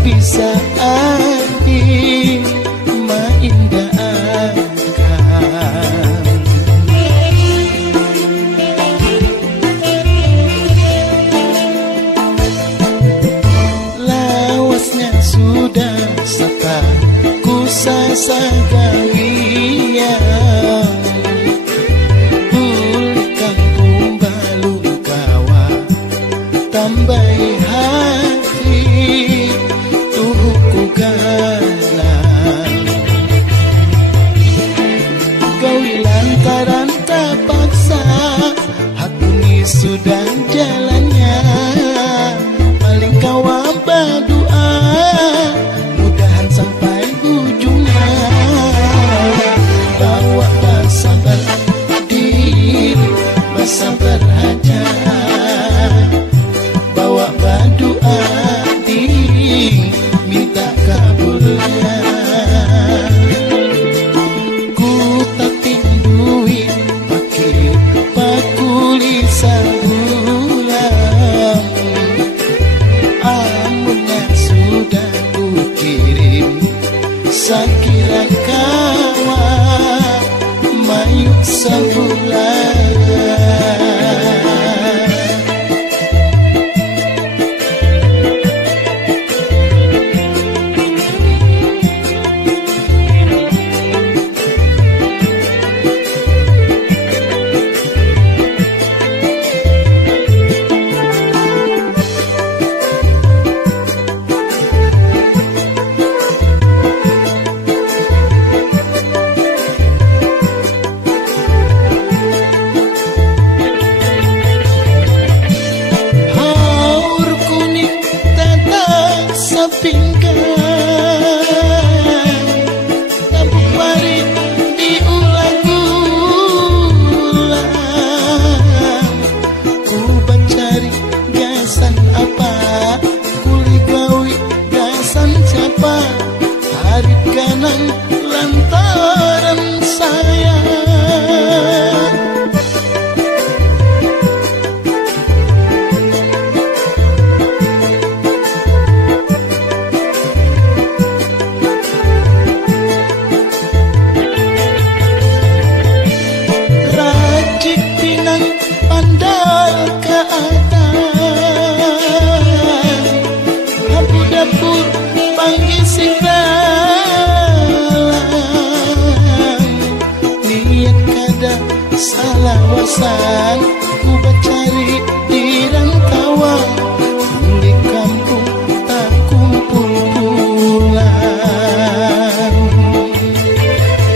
bisa dimainkan. Lawasnya sudah serta kusasa gawian, kampung balung kawa tambai hati tuhuku galan. Gawi lantaran terpaksa, aku ni sudah jalannya. Paling kawa berdoa, mudahan sampai ujungnya. Bawa bersabar diri, bersabar aja. Bawa berdoa diri, minta kabulnya. Ku tak tindui pakai pakuli sabulan, amunnya sudah ku kirim sakira kawa mayuk sabulan. Tabuk parit diulang-ulang, ku mencari gasan apa, kuli gawi gasan siapa, harit kanang lantaran sayang. Dapur panggil singgalan, niat kada salah wasan, ku bacari di rantauan, di kampung tak kumpul pulang.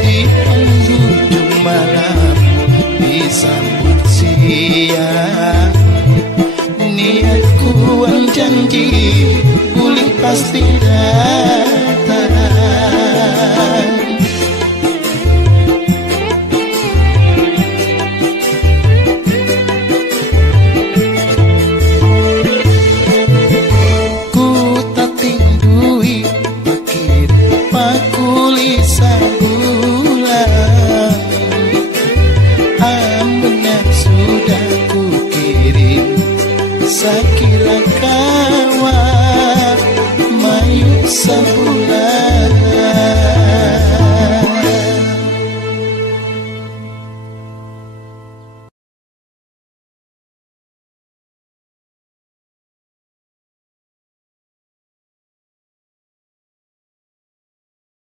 Di penghujung malam disambut siang, niatku ang janji pasti